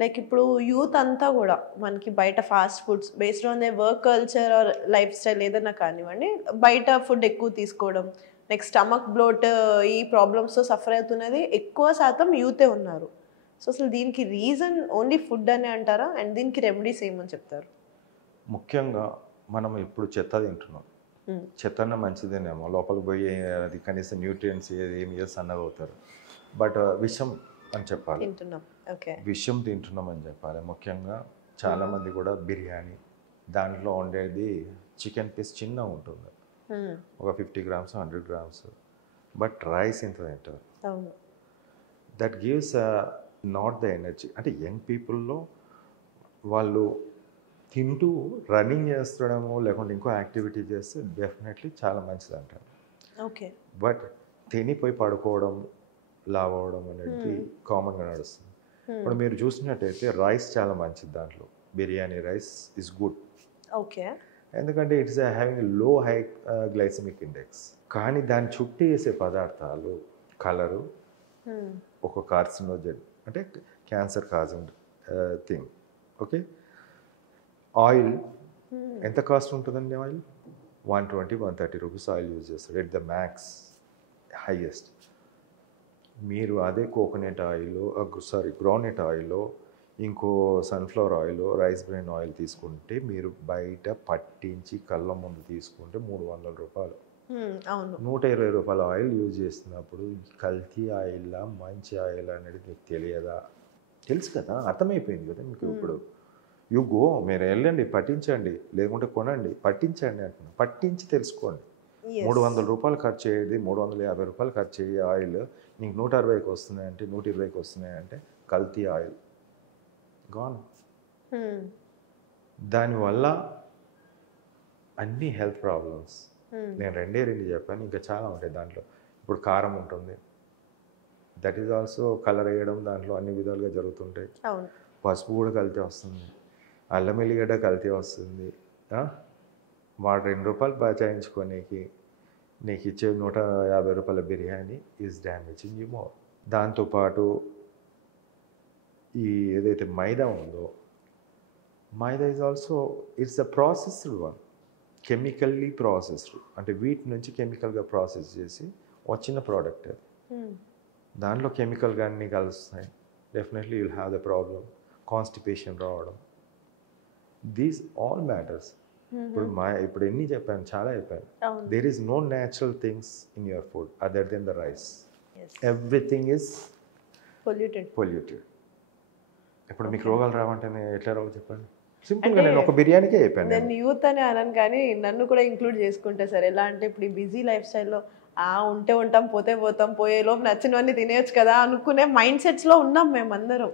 Like ఇప్పుడు youth అంతా కూడా మనకి బయట fast foods based on they work culture or life style ఏదైనా కానివ్వండి, బయట ఫుడ్ ఎక్కువ తీసుకోవడం, నెక్స్ట్ స్టమక్ బ్లోట్, ఈ ప్రాబ్లమ్స్తో సఫర్ అవుతున్నది ఎక్కువ శాతం యూతే ఉన్నారు. సో అసలు దీనికి రీజన్ ఓన్లీ ఫుడ్ అనే అంటారా, అండ్ దీనికి రెమెడీస్ ఏమని చెప్తారు? ముఖ్యంగా మనం ఇప్పుడు చెత్త తింటున్నాం. చెత్తన్న మంచిదేనేమో, లోపలికి పోయి అది కనీసం న్యూట్రియంట్స్ ఏమి సన్నగా అవుతారు. బట్ విషం అని చెప్పాలి, తింటున్నాం. ఓకే, విషం తింటున్నాం అని చెప్పాలి. ముఖ్యంగా చాలామంది కూడా బిర్యానీ దాంట్లో ఉండేది చికెన్ పీస్ చిన్న ఉంటుంది, ఒక 50 గ్రామ్స్ 100 గ్రామ్స్, బట్ రైస్ ఇంత తింటారు. అవును. That gives not the energy. అంటే యంగ్ పీపుల్లో వాళ్ళు తింటూ రన్నింగ్ చేస్తడము లేకుంటే ఇంకో యాక్టివిటీ చేస్తే డెఫినెట్లీ చాలా మంచిది అంటారు. ఓకే. బట్ తినిపోయి పడుకోవడం లావ్ అవ్వడం అనేది కామన్గా నడుస్తుంది. ఇప్పుడు మీరు చూసినట్టయితే రైస్ చాలా మంచిది, దాంట్లో biryani rice is good. Okay. ఎందుకంటే ఇట్స్ హ్యావింగ్ లో హై గ్లైసమిక్ ఇండెక్స్. కానీ దాని చుట్టూ వేసే పదార్థాలు, కలరు, ఒక కార్సినోజెన్ అంటే cancer causing thing. Okay. Oil ఎంత కాస్ట్ ఉంటుందండి? ఆయిల్ 120-130 రూపీస్ ఆయిల్ యూజ్ చేస్తారు ఎట్ ద మ్యాక్స్, హైయెస్ట్. మీరు అదే కోకోనట్ ఆయిల్, గ్రౌండ్నట్ ఆయిల్, ఇంకో sunflower oil, rice brain oil తీసుకుంటే మీరు బయట పట్టించి కళ్ళ ముందు తీసుకుంటే 300 రూపాయలు. అవును. 120 రూపాయల ఆయిల్ యూజ్ చేస్తున్నప్పుడు కల్తీ ఆయిల్ మంచి ఆయిల్ అనేది మీకు తెలియదా? తెలుసు కదా, అర్థమైపోయింది కదా మీకు. ఇప్పుడు యు గో, మీరు వెళ్ళండి పట్టించండి, లేకుంటే కొనండి, పట్టించండి అంటున్నా. పట్టించి తెలుసుకోండి. 300 రూపాయలు ఖర్చు అయ్యేది 350 రూపాయలు ఖర్చు అయ్యే ఆయిల్ నీకు 160కి వస్తున్నాయంటే 120కి వస్తున్నాయంటే కల్తీ ఆయిల్ గాన్. దానివల్ల అన్ని హెల్త్ ప్రాబ్లమ్స్. నేను రెండు చెప్పాను, ఇంకా చాలా ఉంటాయి దాంట్లో. ఇప్పుడు కారం ఉంటుంది, దట్ ఈజ్ ఆల్సో కలర్ వేయడం దాంట్లో అన్ని విధాలుగా జరుగుతుంటాయి. పసుపు కూడా కల్తీ వస్తుంది, అల్లం ఎల్లిగడ్డ కల్తీ వస్తుంది. వాడు 2 రూపాయలు బచాయించుకోనికి నీకు ఇచ్చే 150 రూపాయల biryani is damaging you more. దాంతోపాటు ఈ ఏదైతే మైదా ఉందో, maida is also it's a processed one, chemically processed. అంటే వీటి నుంచి కెమికల్గా ప్రాసెస్ చేసి వచ్చిన ప్రోడక్ట్ అది. దాంట్లో కెమికల్ కానీ కలుస్తాయి, definitely you'll have the problem, constipation రావడం. These all matters. ఇప్పుడు ఎన్ని చెప్పాను, చాలా చెప్పాను. There is no natural things in your food other than the rice. Everything is polluted. ఇప్పుడు మీకు రోగాలు రావంటే ఎట్లా రావు చెప్పండి? సింపుల్గా నేను ఒక బిర్యానీకే చెప్పాను. నేను యూత్ అని అనను, కానీ నన్ను కూడా ఇంక్లూడ్ చేసుకుంటే సార్ ఎలా అంటే, ఇప్పుడు ఈ బిజీ లైఫ్ స్టైల్లో ఉంటే ఉంటాం, పోతే పోతాం, పోయేలోపు నచ్చినవన్నీ తినేయచ్చు కదా అనుకునే మైండ్ సెట్స్లో ఉన్నాం మేమందరం.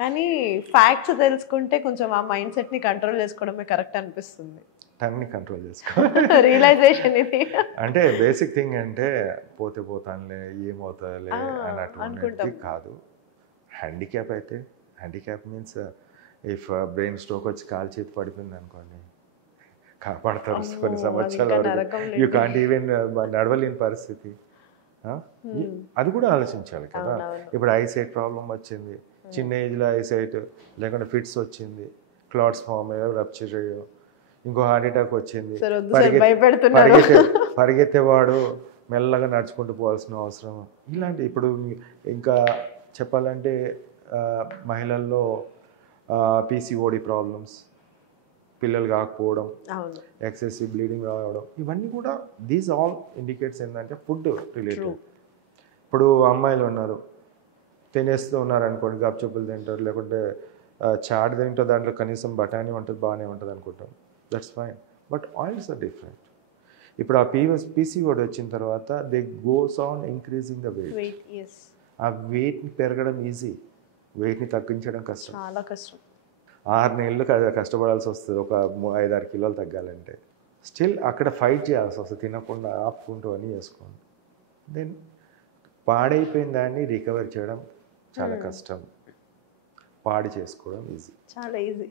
కానీ ఫ్యాక్ట్స్ తెలుసుకుంటే కొంచెం ఆ మైండ్ సెట్ని కంట్రోల్ చేసుకోవడమే కరెక్ట్ అనిపిస్తుంది. టంగ్ని కంట్రోల్ చేసుకో, రియలైజేషన్ ఇది. అంటే బేసిక్ థింగ్ అంటే పోతే పోతానులే, ఏమవుతాలే అన్నట్టు కాదు. హ్యాండిక్యాప్ అయితే, handicap means if brain stroke వచ్చి కాలు చేతి పడిపోయింది అనుకోండి, కాపాడతారు కొన్ని సంవత్సరాల వరకు. యూ కాంట్ ఈవెన్ నడవలేని పరిస్థితి. అది కూడా ఆలోచించాలి కదా. ఇప్పుడు ఐసైట్ ప్రాబ్లం వచ్చింది, చిన్న ఏజ్లో ఐసైట్, లేకుంటే ఫిట్స్ వచ్చింది, క్లాట్స్ ఫామ్ అయ్యో, రప్చర్ అయ్యో, ఇంకో హార్ట్ అటాక్ వచ్చింది, పరిగెత్తేవాడు మెల్లగా నడుచుకుంటూ పోవాల్సిన అవసరం. ఇలాంటి ఇప్పుడు ఇంకా చెప్పాలంటే మహిళల్లో పీసీఓడి ప్రాబ్లమ్స్, పిల్లలు కాకపోవడం, ఎక్సెసివ్ బ్లీడింగ్ రావడం, ఇవన్నీ కూడా దీస్ ఆల్ ఇండికేట్స్ ఏంటంటే ఫుడ్ రిలేటెడ్. ఇప్పుడు అమ్మాయిలు ఉన్నారు, తినేస్తూ ఉన్నారు అనుకోండి, గప్చుప్పులు తింటారు, లేకుంటే చాట్ తింటారు, దాంట్లో కనీసం బఠానీ ఉంటుంది, బాగానే ఉంటుంది అనుకుంటాం, that's fine. But oils are different. ఇప్పుడు ఆ పీసీఓడి వచ్చిన తర్వాత they goes on increasing the weight. ఆ వెయిట్ని పెరగడం ఈజీ, వెయిట్ని తగ్గించడం కష్టం, చాలా కష్టం. 6 నెలలు కష్టపడాల్సి వస్తుంది ఒక 5-6 కిలోలు తగ్గాలంటే. స్టిల్ అక్కడ ఫైట్ చేయాల్సి వస్తుంది, తినకుండా ఆపుకుంటూ అని చేసుకోండి. దెన్ పాడైపోయిన దాన్ని రికవర్ చేయడం చాలా కష్టం, పాడి చేసుకోవడం ఈజీ, చాలా ఈజీ.